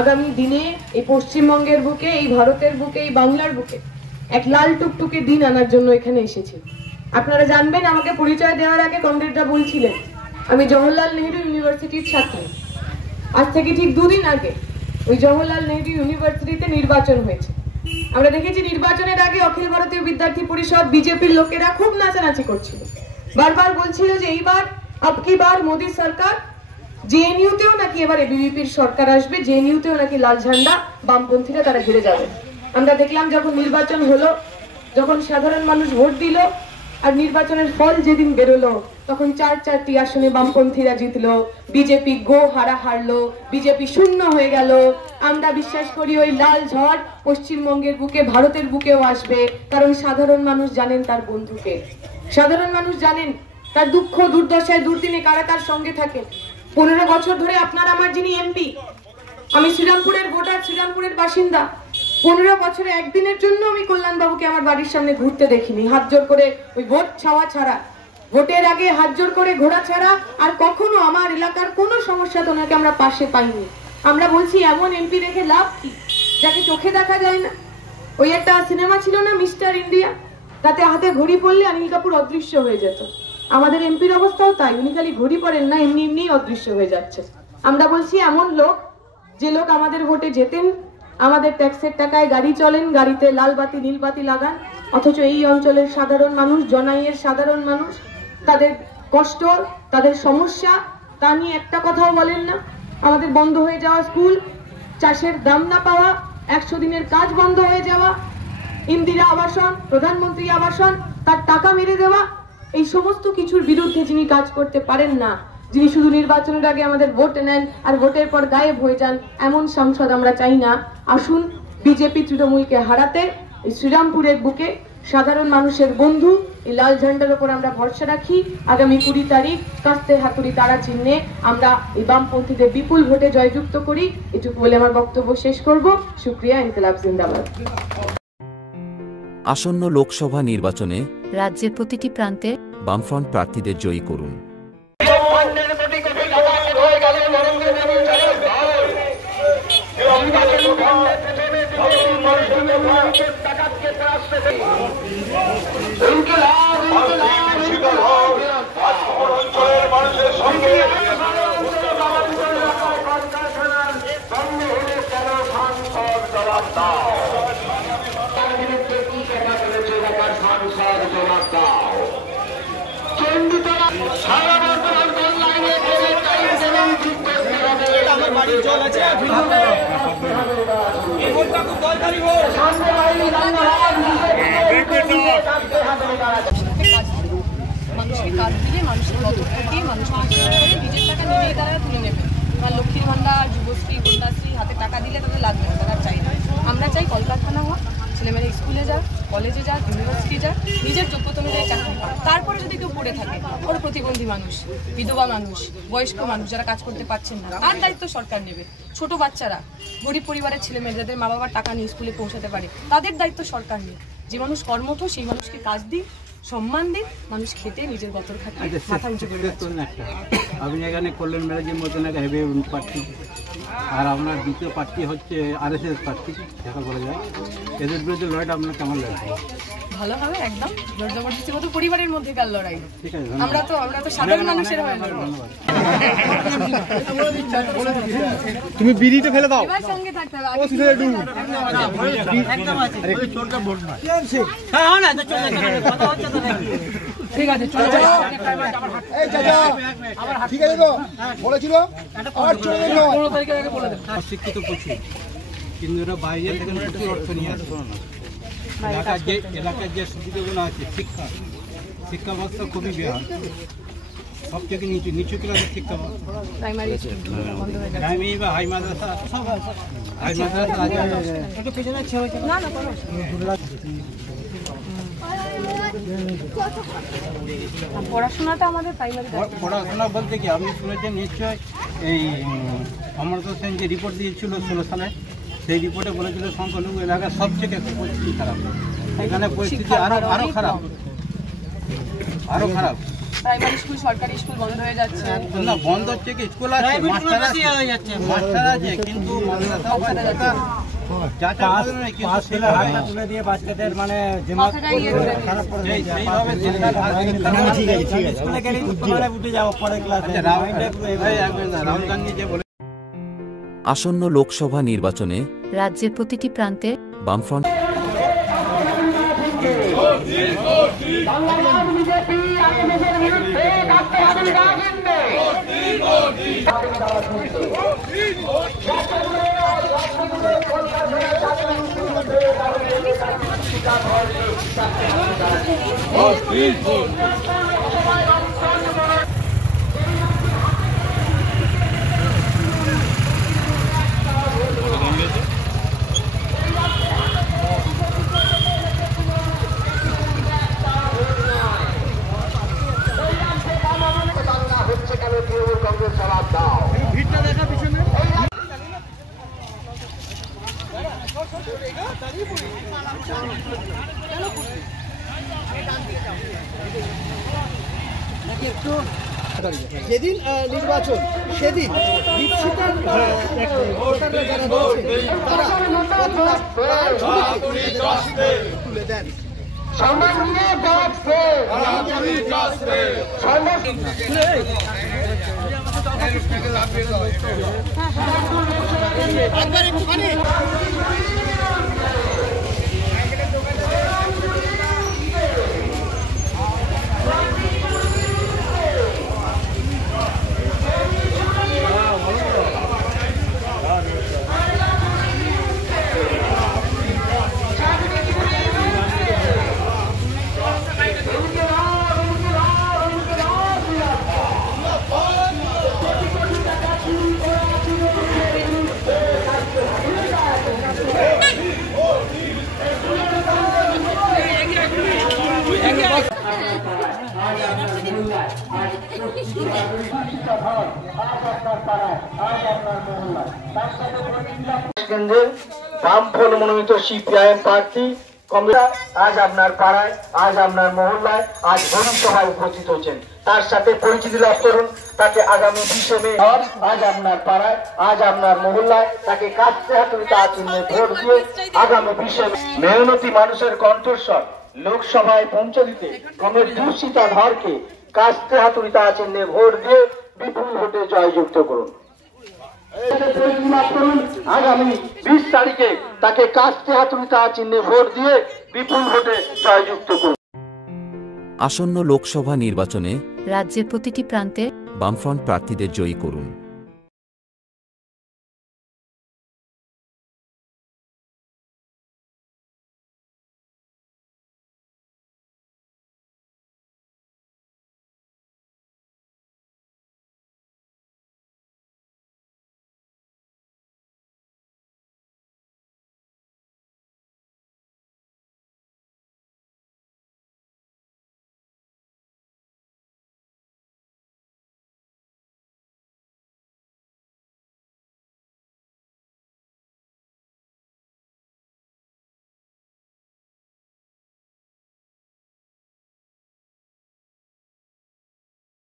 আগামী দিনে এই পশ্চিমবঙ্গের বুকে, এই ভারতের বুকে, এই বাংলার বুকে এক লাল টুকটুকে দিন আনার জন্য এখানে এসেছি। আপনারা জানবেন, আমাকে পরিচয় দেওয়ার আগে কমরেডরা বলছিলেন আমি জওহরলাল নেহরু ইউনিভার্সিটির ছাত্রী। আজ থেকে ঠিক 2 দিন আগে ওই জওহরলাল নেহরু ইউনিভার্সিটিতে নির্বাচন হয়েছে। আমরা দেখেছি নির্বাচনের আগে অখিল ভারতীয় বিদ্যার্থী পরিষদ বিজেপির লোকেরা খুব নাচানাচি করছিল, বারবার বলছিল যে এইবার আবকি বার মোদী সরকার। জেএনইউতেও নাকি এবার এবিভিপির সরকার আসবে, জেএনইউতেও নাকি লাল ঝান্ডা বামপন্থীরা তারা ঘিরে যাবে। আমরা দেখলাম যখন নির্বাচন হলো, যখন সাধারণ মানুষ ভোট দিল আর নির্বাচনের ফল যেদিন বেরোলো, তখন 4টি আসনে বামপন্থীরা জিতলো, বিজেপি হারলো, বিজেপি শূন্য হয়ে গেল। আমরা বিশ্বাস করি ওই লাল ঝড় পশ্চিমবঙ্গের বুকে, ভারতের বুকেও আসবে, কারণ সাধারণ মানুষ জানেন তার বন্ধুকে, সাধারণ মানুষ জানেন তার দুঃখ দুর্দশায় দুর্দিনে কারা তার সঙ্গে থাকে। 15 বছর ধরে আপনার আমার যিনি এমপি, আমি শ্রীরামপুরের ভোটার, শ্রীরামপুরের বাসিন্দা। 15 বছরে একদিনের জন্য আমি কল্যাণবাবুকে আমার বাড়ির সামনে ঘুরতে দেখিনি, হাত জোর করে ওই ভোট ছাওয়া ছাড়া, ভোটের আগে হাত জোর করে ঘোরা ছাড়া আর কখনো আমার এলাকার কোনো সমস্যা তো ওনাকে আমরা পাশে পাইনি। আমরা বলছি এমন এমপি রেখে লাভ কি যাকে চোখে দেখা যায় না। ওই একটা সিনেমা ছিল না মিস্টার ইন্ডিয়া, তাতে হাতে ঘড়ি পড়লে অনিল কাপুর অদৃশ্য হয়ে যেত। আমাদের এমপির অবস্থাও তাই, উনি খালি ঘড়ি পড়েন না, এমনি এমনি অদৃশ্য হয়ে যাচ্ছে। আমরা বলছি এমন লোক, যে লোক আমাদের ভোটে যেতেন, আমাদের ট্যাক্সের টাকায় গাড়ি চলেন, গাড়িতে লাল বাতি নীল বাতি লাগান, অথচ এই অঞ্চলের সাধারণ মানুষ, জনাইয়ের সাধারণ মানুষ, তাদের কষ্ট, তাদের সমস্যা তা নিয়ে একটা কথাও বলেন না। আমাদের বন্ধ হয়ে যাওয়া স্কুল, চাষের দাম না পাওয়া, 100 দিনের কাজ বন্ধ হয়ে যাওয়া, ইন্দিরা আবাসন, প্রধানমন্ত্রী আবাসন, তার টাকা মেরে দেওয়া, এই সমস্ত কিছুর বিরুদ্ধে যিনি কাজ করতে পারেন না, যিনি শুধু নির্বাচনের আগে আমাদের ভোট নেন আর ভোটের পর গায়েব হয়ে যান, এমন সাংসদ আমরা চাই না। আসুন বিজেপি তৃণমূলকে হারাতে এই শ্রীরামপুরের বুকে সাধারণ মানুষের বন্ধু এই লাল ঝান্ডার উপর আমরা ভরসা রাখি। আগামী 20 তারিখ কাস্তে হাতুড়ি তারা চিহ্নে আমরা এই বামপন্থীদের বিপুল ভোটে জয়যুক্ত করি। এটুকু বলে আমার বক্তব্য শেষ করব। শুকরিয়া, ইনকিলাব জিন্দাবাদ। আসন্ন লোকসভা নির্বাচনে রাজ্যের প্রতিটি প্রান্তে বামফ্রন্ট প্রার্থীদের জয়ী করুন। মানুষকে কাজ দিয়ে, মানুষের মদত দিয়ে, মানুষকে নিজের টাকা নিয়ে তারা তুলে নেবে। আর লক্ষ্মীর ভান্ডার, যুবশ্রী, কন্যাশ্রী হাতে টাকা দিলে তাদের লাগবে না, তারা চাই না। আমরা চাই কলকারখানা হোক, ছেলেমেয়েরা স্কুলে যাক, কলেজে যাক, ইউনিভার্সিটি যাক, নিজের যোগ্যতা অনুযায়ী চাকরি পাক। তারপরে যদি কেউ পড়ে থাকে, ওর প্রতিবন্ধী মানুষ, বিধবা মানুষ, বয়স্ক মানুষ যারা কাজ করতে পারছেন না, তার দায়িত্ব সরকার নেবে। ছোট বাচ্চারা, গরিব পরিবারের ছেলেমেয়ে যাদের মা বাবার টাকা নিয়ে স্কুলে পৌঁছাতে পারে, তাদের দায়িত্ব সরকার নেই। যে মানুষ কর্মঠ সেই মানুষকে কাজ দিই, সম্মান দিন, মানুষ খেতে নিজের গতর খাটিয়ে মাথা উঁচু করে। আপনি এখানে কল্যাণ ম্যারেজের মধ্যে না হেভি প্রার্থী, আর আপনার দ্বিতীয় প্রার্থী হচ্ছে RSS প্রার্থী, দেখা বলা যায়। এদের বিরুদ্ধে লড়াইটা আপনার কেমন লাগছে? ভালো হবে, একদম জোর জবরদস্তি মতো পরিবারের মধ্যে কাল লড়াই। আমরা তো সাধারণ মানুষের হয়ে লড়বো। তুমি বিড়িটা ফেলে দাও, এবার সঙ্গে থাকতে হবে। ঠিক আছে, চলে যাও। ঠিক আছে তো বলেছিল শিক্ষিত প্রচুর, কিন্তু এরা বাইরে থেকে প্রচুর অর্থ নিয়ে আসে। এলাকার যে সুবিধাগুলো আছে, শিক্ষা ব্যবস্থা খুবই বেহাল, সব থেকে নিচু ক্লাসের শিক্ষা ব্যবস্থা, প্রাইমারি বা হাই মাদ্রাসা, হাই মাদ্রাসা পড়াশোনাটা আমাদের প্রাইমারি। পড়াশোনা বলতে কি, আপনি শুনেছেন নিশ্চয় এই অমর্ত্য সেন যে রিপোর্ট দিয়েছিল 16 সালে, সেই রিপোর্টে বলেছিল সংখ্যালঘু এলাকার সবচেয়ে পরিস্থিতি খারাপ। এখানে পরিস্থিতি আরো খারাপ, প্রাইমারি স্কুল সরকারি স্কুল বন্ধ হয়ে যাচ্ছে। না বন্ধ হচ্ছে কি, স্কুল আছে, মাস্টার আছে, কিন্তু মাথাটা ইয়ে করে রাহুল গান্ধী যে বলে আসন্ন লোকসভা নির্বাচনে রাজ্যের প্রতিটি প্রান্তে বামফ্রন্ট যেদিন নির্বাচন সেদিন দীপশিতার ভোটাররা যারা রয়েছে তারা তুলে দেন। কেন্দ্রের বামফ্রন্ট মনোনীত সিপিআইএম প্রার্থী কংগ্রেস আজ আপনার পাড়ায়, আজ আপনার মহল্লায়, আজ ভবিষ্যভায় উপস্থিত হচ্ছেন। তার সাথে পরিচিতি লাভ করুন। তাকে আগামী 20 মে আজ আপনার পাড়ায়, আজ আপনার মহল্লায়, তাকে কাস্তে হাতুড়িতে চিহ্নে ভোট দিয়ে আগামী 20 মে মেহনতি মানুষের কণ্ঠস্বর লোকসভায় পৌঁছে দিতে কংগ্রেস দূষিতা ধরকে কাস্তে হাতুড়িতে চিহ্নে ভোট দিয়ে বিপুল ভোটে জয়যুক্ত করুন। আগামী 20 তারিখে তাকে কাস্তে হাতুড়িতে চিহ্নে ভোট দিয়ে বিপুল ভোটে জয়যুক্ত করুন। আসন্ন লোকসভা নির্বাচনে রাজ্যের প্রতিটি প্রান্তে বামফ্রন্ট প্রার্থীদের জয়ী করুন।